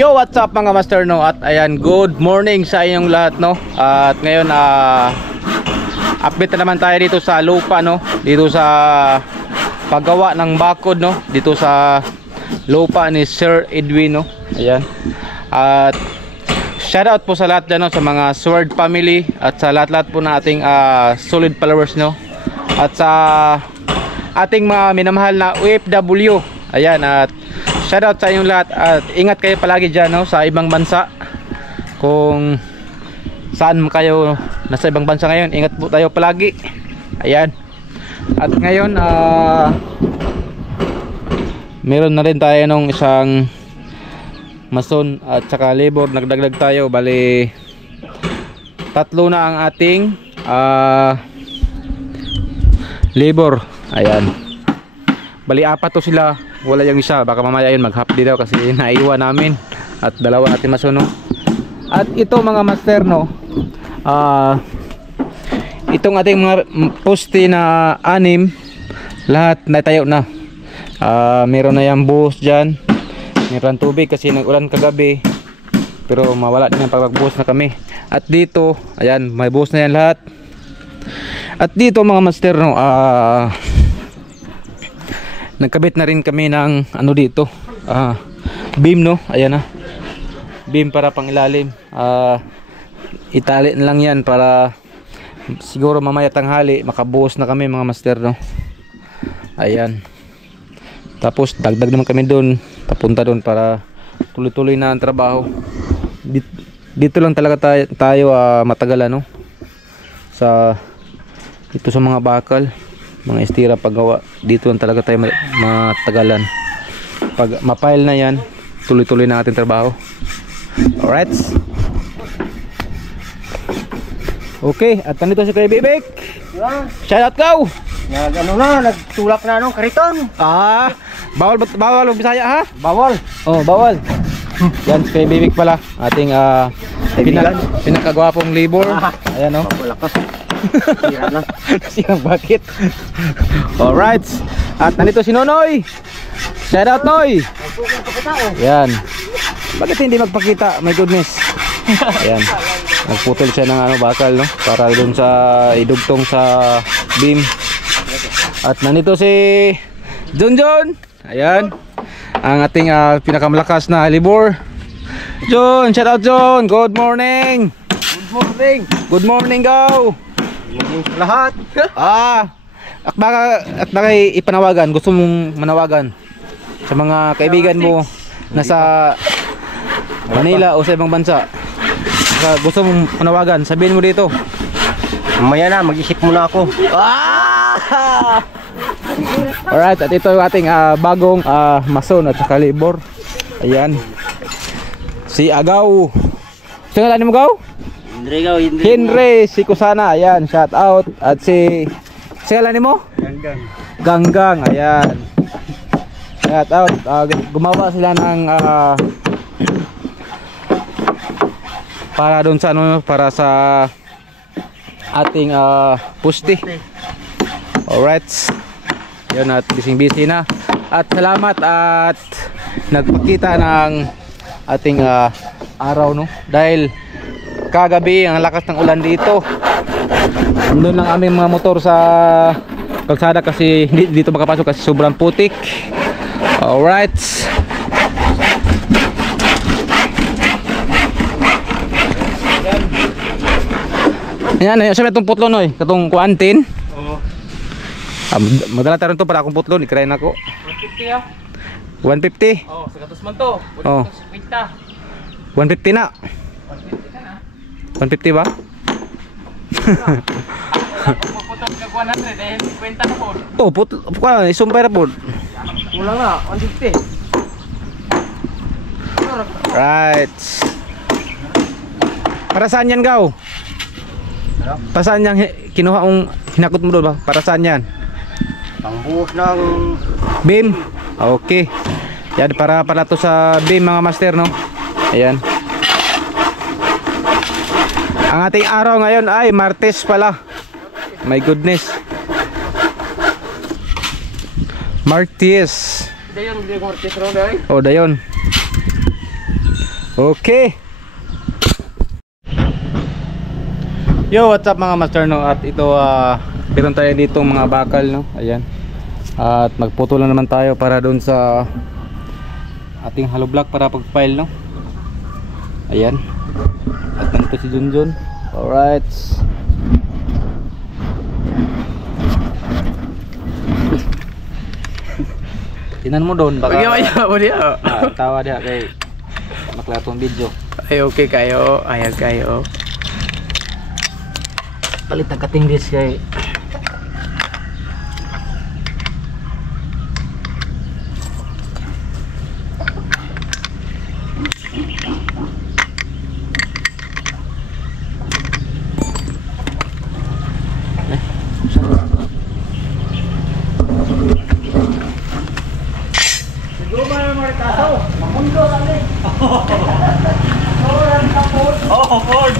Yo, what's up mga master, no? At ayan, good morning sa inyong lahat, no? At ngayon update na naman tayo dito sa lupa, no? Dito sa paggawa ng bakod, no? Dito sa lupa ni Sir Edwin, no? Ayan. At shoutout po sa lahat dyan, no? Sa mga Sword family at sa lahat-lahat po na ating solid followers, no? At sa ating mga minamahal na OFW. Ayan, at shoutout sa inyong lahat at ingat kayo palagi dyan, no, sa ibang bansa. Kung saan kayo nasa ibang bansa ngayon, ingat po tayo palagi. Ayan. At ngayon meron na rin tayo nung isang mason at saka labor. Nagdagdag tayo, bali tatlo na ang ating labor. Ayan, bali apat to sila. Wala yung isa, baka mamaya yun mag-half day daw kasi naiwan namin. At dalawa natin masuno. At ito mga master, no, itong ating mga poste na 6, lahat natayo na. Meron na yung buhos dyan. Meron tubig kasi nag-ulan kagabi, pero mawala din yung pagbuhos na kami. At dito, ayan, may buhos na yan lahat. At dito mga master, no, nagkabit na rin kami ng ano dito, beam, no. Ayan na, beam para pang ilalim. Itali na lang yan para siguro mamaya tanghali makabuhos na kami mga master, no. Ayan, tapos dagdag naman kami doon, papunta doon para tuloy-tuloy na ang trabaho. Dito lang talaga tayo matagalan, no, sa ito sa mga bakal, mga estira paggawa. Dito lang talaga tayo matagalan. Pag mapile na yan, tuloy-tuloy na ating trabaho. Alright, okay, at nandito si Kuya Bibik. Shout out ka. Ano na, nagtulak na nung kariton. Bawal Bisaya, ha? Bawal. Oh, bawal. Yan si Kuya Bibik pala, ating pinakagwapong labor. Ayan, no. Lakas. Sira na. Siyang bakit. Alright, at nandito si Nonoy. Shout out, Noy. Yan, bakit hindi magpakita? My goodness. Ayan, nagputol siya ng bakal, no, para dun sa idugtong sa beam. At nandito si John. Ayan, ang ating pinakamalakas na labor. John, shout out John. Good morning. Good morning. Good morning, go. Lahat. At baka ipanawagan, gusto mong manawagan sa mga kaibigan mo nasa Manila o sa ibang bansa. Gusto mong manawagan, sabihin mo dito. Mamaya na, mag-isip muna ako. Alright, at ito yung ating bagong mason at saka labor. Ayan, si Agaw. Sino nga mo, Gaw? Henry si Kusana. Ayan, shout out. At si ngalan mo? Ganggang. Ayan, shout out. Gumawa sila ng para doon sa ano, para sa ating poste. Alright, yun, at busy na. At salamat at nagpakita ng ating araw, no, dahil kagabi ang lakas ng ulan dito. Doon lang aming mga motor sa kalsada kasi hindi dito makapasok kasi sobrang putik. Alright, yan, sabi itong putlon, oy, katong kuantin. Madala tayo ito para akong putlon, ikirain ako 150 150? Sa gatos man to. 150 na. 150 ba? Puputol ka 100 dahil 50 na po. Oh, isumpay na po. Kulang na, 150. Right. Para saan yan, Gaw? Para saan yan kinuha mong hinakot mo doon ba? Para saan yan? Pangbuhos ng beam? Okay. Yan, para pala to sa beam mga master, no? Ayan. Ang ating araw ngayon ay Martes pala. My goodness. Martes. Dayon, Martes ron dai. Oh, dayon. Okay. Yo, what's up mga master no? At ito meron tayo dito mga bakal no. Ayan. At magputol na naman tayo para doon sa ating hollow block para pag-file no. Ayan. At nandito si Junjun. Alright. Tinan mo doon baka mo dia. tawa dia kay maklatong video. Ay okay kayo, ayag kayo. Palit ang kating disk kay Oh, Ford.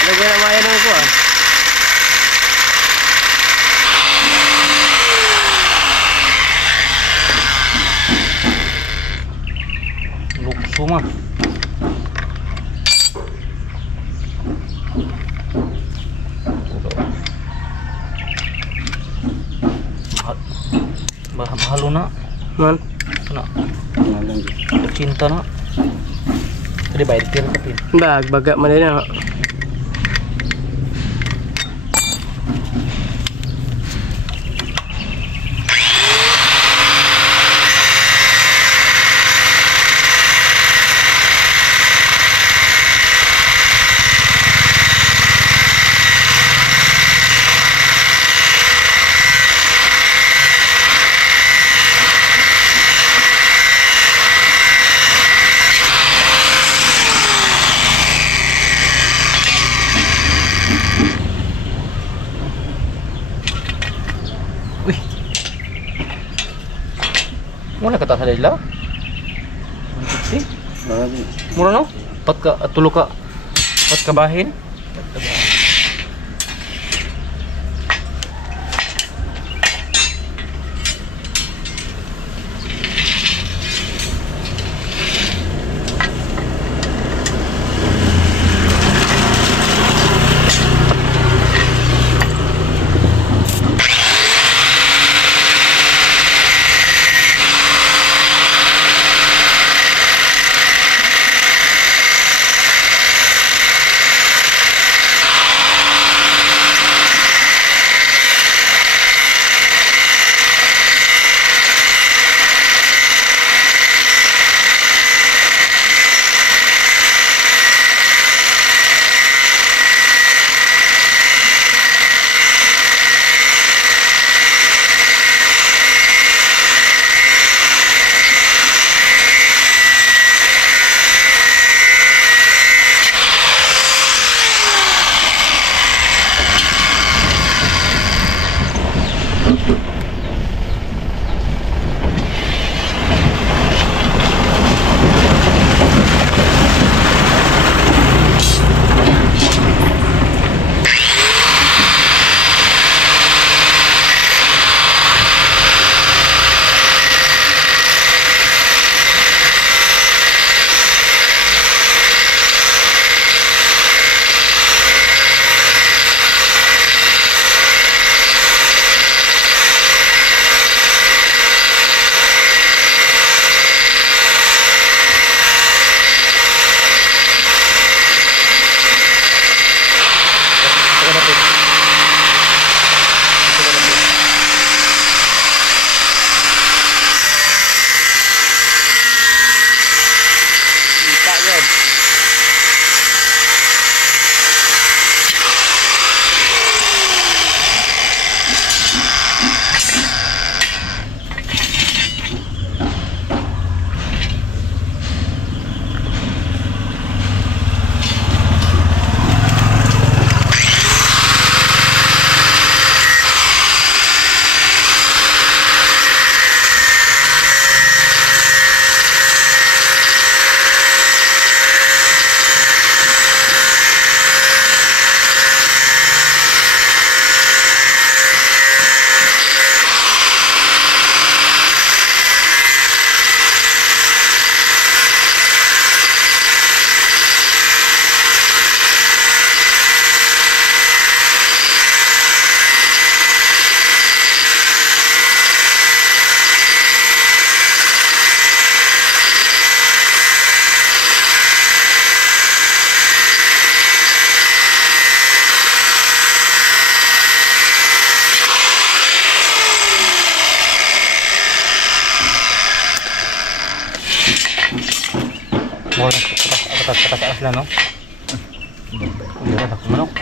Lagyan na mayan ko ah. lukso mah. Mahalo na. Man. Na. Cinta na. Tadi bayar tir tapi. Baga man din ah. Muna kata sa dila. 150. Mura no? Tulo ka. Pat ka bahin. Atas lang, no? Hindi ka manok.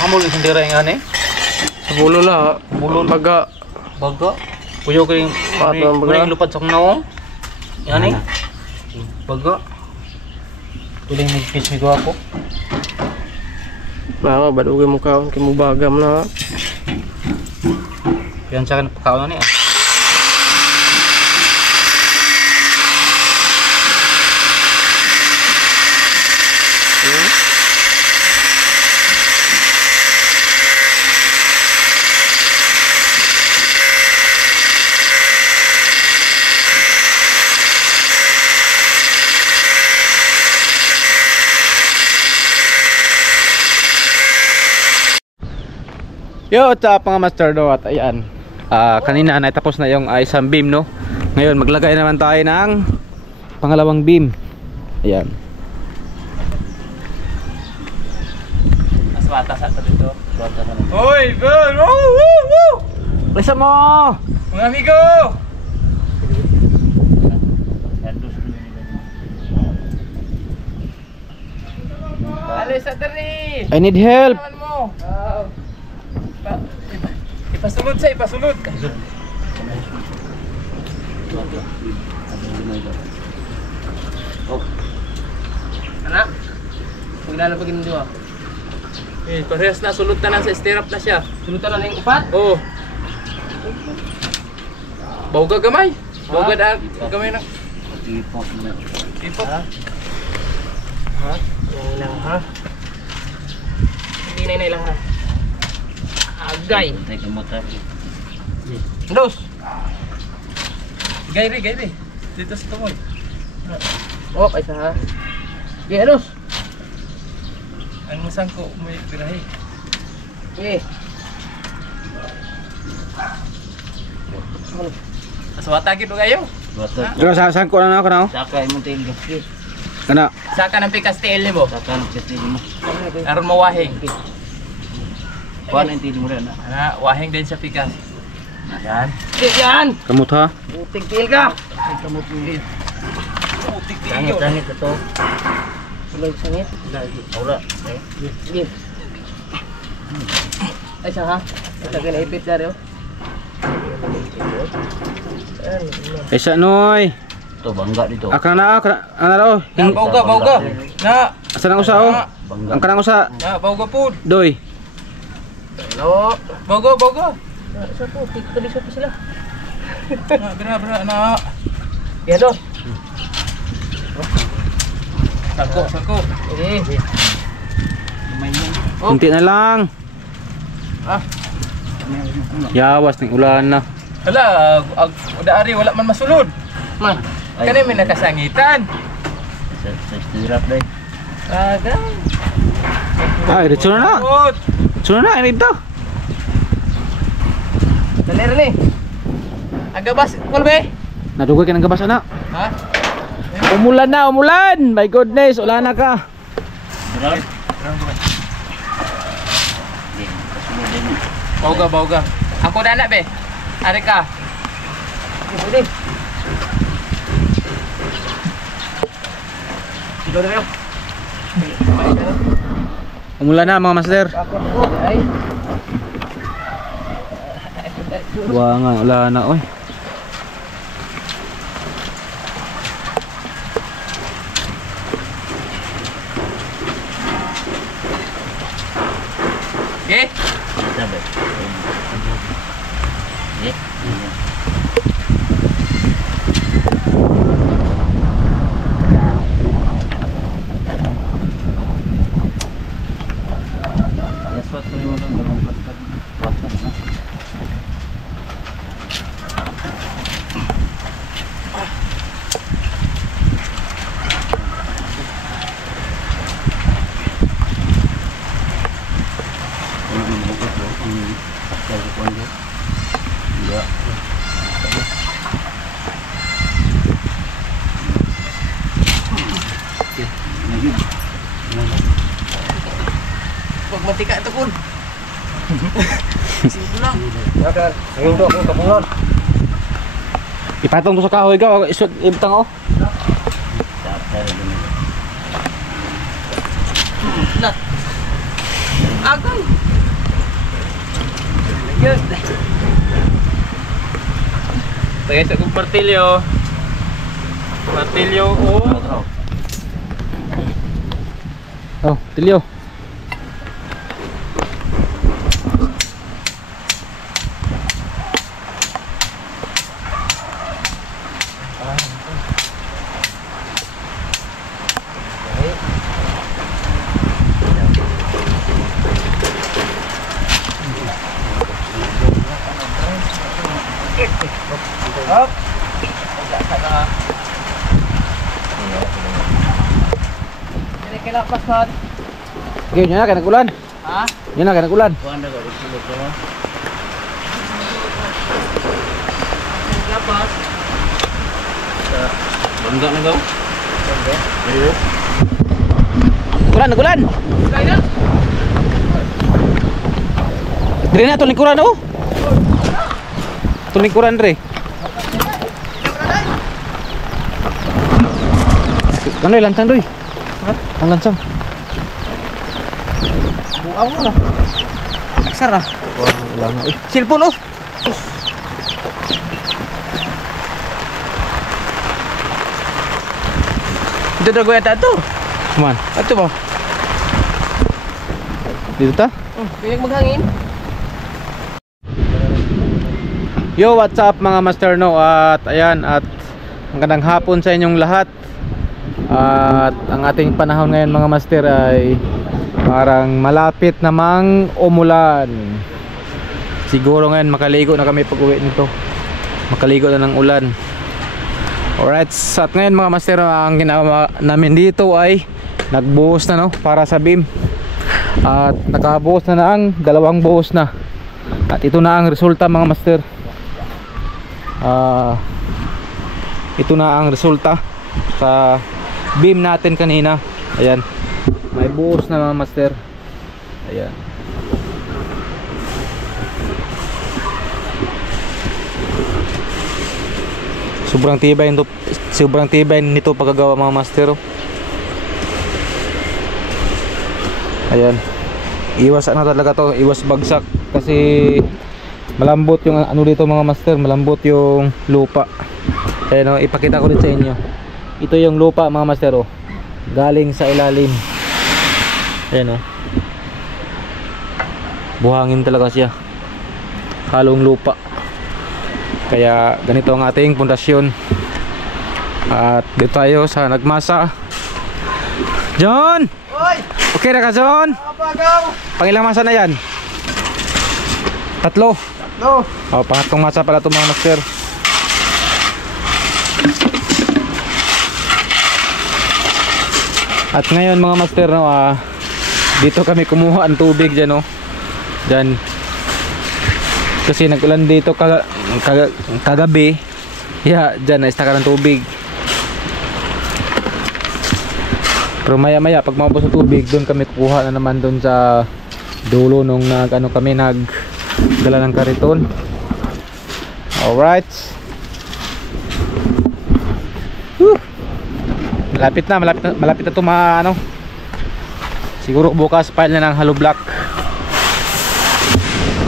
Hamol yung sendiri yang aneh. Sa bulo na. Bulo Baga. Baga. Puyo ko yung lupad sa kong nawong. Yan eh. Baga. Tuling nagpis mi ko ako. Mga badugay mo kaon kay mo bagam na. Yan sa akin pagkaon na niya. Yo, what's up mga master do? At ayan, kanina natapos na yung isang beam, no? Ngayon maglagay naman tayo ng pangalawang beam. Ayan. Aswata sa dito. Aswata na. Hoy, girl! Woo! Lisa mo! Mga amigo! Alisa dali! I need help! Ipasulod siya, ipasulod. Anak, huwag na lang pagin dito. Parehas na, sulod na lang sa stirrup na siya. Sulod na lang yung upat? Oo. Bawga gamay. Bawga na gamay na. Ipop na. Ipop? Ha? Hindi lang ha? Hindi na lang ha? Agay. Dos. Gay ri. Dito sa tumoy. Oh, isa ha. Gay, dos. Ang musang ko may birahe. Gay. Aswata gid kayo. Aswata. Saan ko na ako na? Saka imong tail gapi. Kana? Saka ng pikas tail nimo. Saka ng tail mo. Aron mawahing. Kuha na yung tili mo rin. Wahing din sa pikas. Yan. Yan! Kamot ha? Putik til ka! Kamot til. Putik til yun. Sangit ito. Sulay sangit. Aula. Sige. Ay siya ha? Ito ka naipit dyan yun. Ay siya noy. Ito bangga dito. Akang na daw. Bauga. Na. Asa nang usa o? Ang kanang usa. Na, bauga po. Doy. Hello. Bogo. Sa po, tuloy sa sila. Bra, na. Yan do. Sangko. Kunti na lang. Yawas ng ulan na. Hala, daari wala man masulod. Man, kani may nakasangitan. Sa stirrup day. Aga. Ay, dito na. Sunod na, ini ito. Dali. Agabas, kulbe. Nadugay ka ng gabas, anak. Ha? Umulan! My goodness, ulan na ka. Bauga. Ako na anak, be. Ari ka. Sige. Umulan na mga master. Wala nga, wala na oy. Okay. Pag matika ito kun. Simple lang. Dagan, ngayon do akong kabungan. Ipatong to sa kahoy ka, isod ibutang oh. Nat. Agay. Yun. Tagay sa kong martilyo. Martilyo oh. Oh, tilyo. Hop. Ini kena pasat. Okay, yun na, kaya nag-ulan. Ha? Yun na, kaya nag-ulan. Buwan na gawin sulod ko. Lapas. Bangga na gaw. Bangga. Ayo. Nag-ulan, nag-ulan. Kaya. Dire na, itong lingkuran oh. Itong lingkuran re. Ano yung lansang doy? Ang lansang. Buaw mo na. Aksar na. Wala nga eh. Silpon oh. Ito dago yata ito. Kuman, Ito ba? dito ta? Kaya maghangin. Yo, what's up mga master no? At ayan, at magandang hapon sa inyong lahat. At ang ating panahon ngayon mga master ay parang malapit namang umulan. Siguro ngayon makaligo na kami pag uwi nito. Makaligo na ng ulan. Alright, at ngayon mga master, ang ginawa namin dito ay nagbuhos na no, para sa beam. At nakabuhos na ang dalawang buhos na. At ito na ang resulta mga master. Ito na ang resulta sa beam natin kanina. Ayan, may buhos na mga master. Ayan. Sobrang tibay nito pagkagawa mga master. Ayan. Iwas ano talaga to, iwas bagsak kasi malambot yung ano dito mga master, malambot yung lupa. Ayan o, ipakita ko din sa inyo. Ito yung lupa mga master oh. Galing sa ilalim. Ayan oh. Buhangin talaga siya. Halong lupa. Kaya ganito ang ating pundasyon. At dito tayo sa nagmasa. John! Oy! Okay na ka John? Apagaw! Pangilang masa na yan? Tatlo? Tatlo! Oh, pangatlong masa pala ito mga master. At ngayon mga master no, dito kami kumuha ang tubig dyan no. Dyan. Kasi nag-ulan dito kagabi. Yeah, dyan naista ka ng tubig. Pero maya maya pag maubos ang tubig, doon kami kukuha na naman doon sa dulo nung kami nagdala ng kariton. Alright. malapit na to ano. Siguro bukas pile na ng hollow block.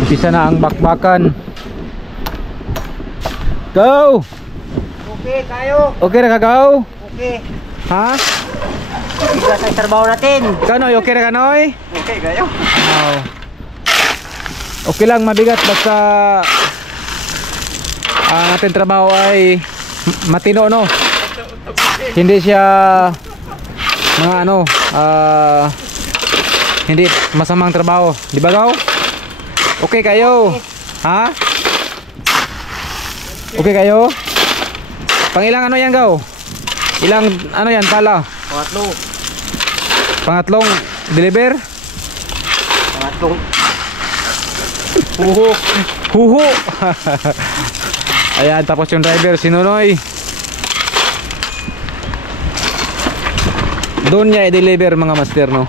Umpisa na ang bakbakan. Go! Okay, kayo. Okay na ka, go? Okay. Ha? Isa sa trabaho natin. Ikaw Noy, okay na ka Noy? Okay, kayo. Oh. Okay lang, mabigat basta ang ating trabaho ay matino no. Hindi siya mga ano, hindi masamang trabaho, di ba gaw? Okay kayo? Ha? Okay kayo? Pangilang ano yan gaw? Ilang ano yan pala? Pangatlo. Pangatlong deliver? Pangatlong. Huhu. Huhu. Ayan, tapos yung driver si Nonoy. Doon niya i-deliver mga master no.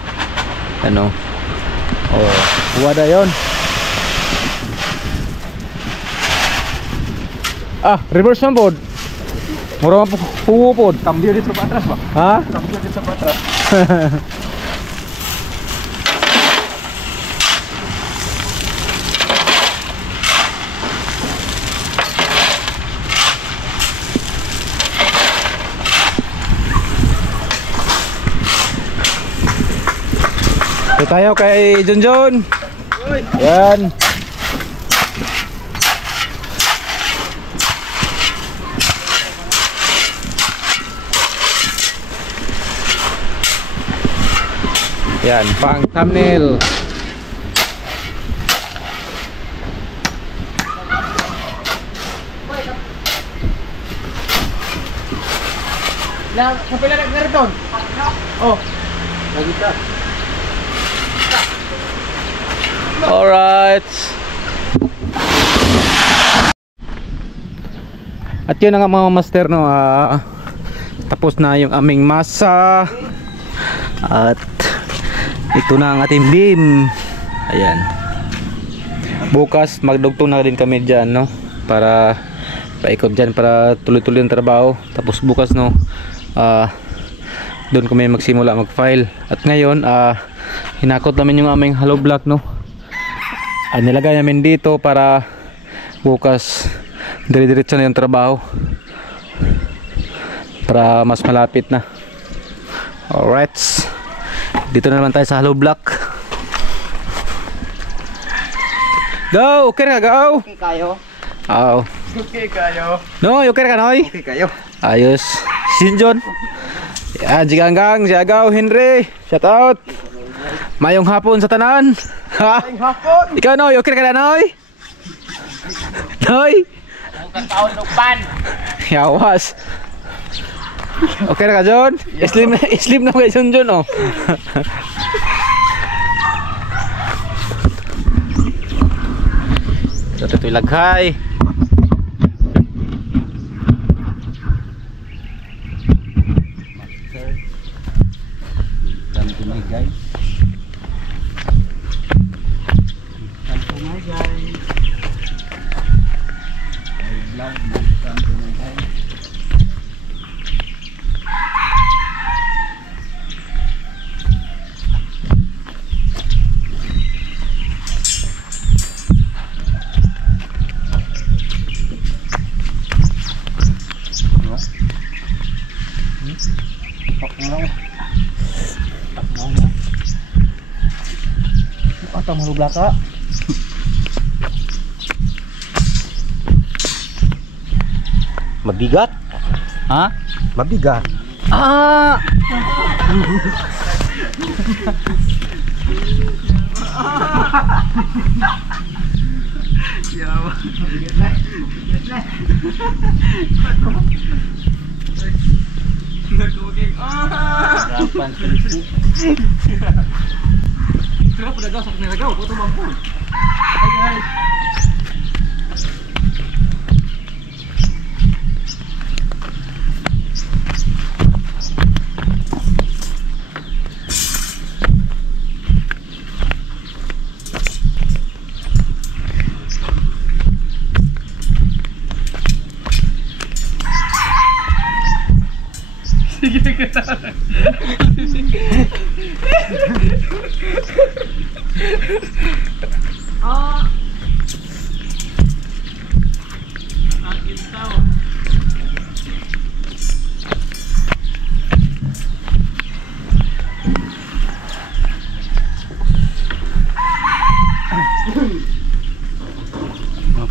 Ano? Oh, wada 'yon. Ah, reverse man pod. Mura man huhu pod. Cambio dito sa patras ba? Ha? Cambio dito sa patras. Ito tayo kay Junjun. Yan. Yan, pang thumbnail. Na, kapila na karton. Oh. Lagi ka. Alright. At yun nga mga master no, tapos na yung aming masa. At ito na ang ating beam. Ayan. Bukas magdugtong na din kami dyan no, para paikot dyan para tuloy-tuloy ang trabaho. Tapos bukas no, doon kami magsimula mag-file. At ngayon hinakot namin yung aming hollow block no. Nilagay namin dito para bukas dire-diretso na yung trabaho para mas malapit na. Alright, dito na naman tayo sa hollow block. Go! Okay na, go! Okay kayo. Oo. Okay kayo. No, okay ka Noy? Okay kayo. Ayos. Sinjon. Yan, Jiganggang, Siagaw, Henry. Shout out. Mayong hapon sa tanan. Ha? Mayong hapon. Ikaw Noy, okay ka na Noy? Noy? Ang taon lukban. Yawas. Okay na ka John? Slim na kay John oh. So ito ilaghay. Atang hollow block ka. Mabigat. Ha? Mabigat. Ah! Yawa. Naguging. Harapan. Sila po nagaw sa nagaw, puto bangko. Hi guys. Sige ka. Ah. Akin tao.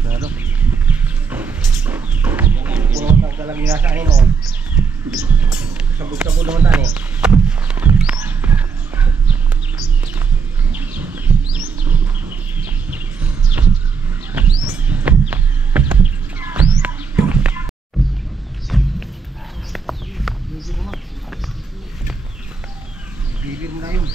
Claro. Puno ng talagang nasa anin o. Sabog-sabog naman tani. Bibir mo na yun.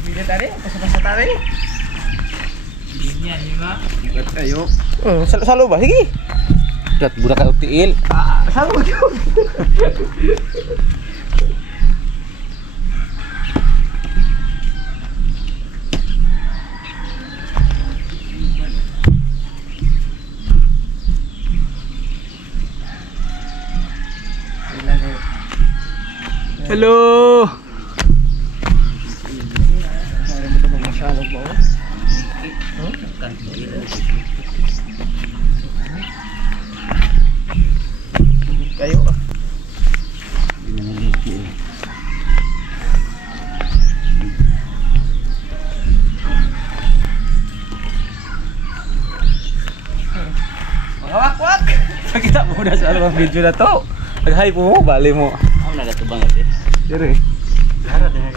Bibir tadi, pasal-pasal tadi. Ganyan, di ba? Ayo. Salo ba? Sige. Kat budak ka tiil. Salo yun. Hello. Kayo ah. Wak-wak. Kita mo na sa alawang video na to. Nag-hype mo, bali mo. Ako nagatubang ati. Dire. Lara din.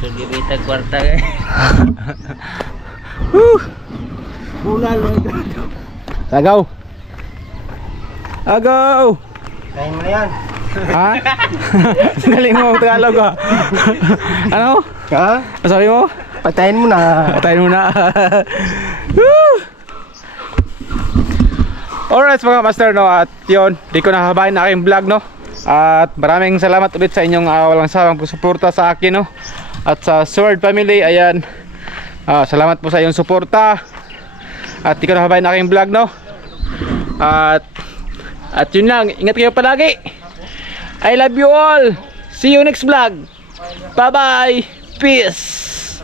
Sige bita kwarta guys. Bulan lo ito. Agaw. Agaw. Kain mo na yan. Ha? Galing mo Tagalog ah. Ano? Ha? Sabi mo? Patayin mo na. Patayin mo na. Woo! Alright mga master no, at yun, di ko nahabain na aking vlog no. At maraming salamat ulit sa inyong walang sawang suporta sa akin no. At sa Sword family, ayan. Salamat po sa iyong suporta. At di ko nahabain na aking vlog no. At yun lang, ingat kayo palagi. I love you all. See you next vlog. Bye bye. Peace.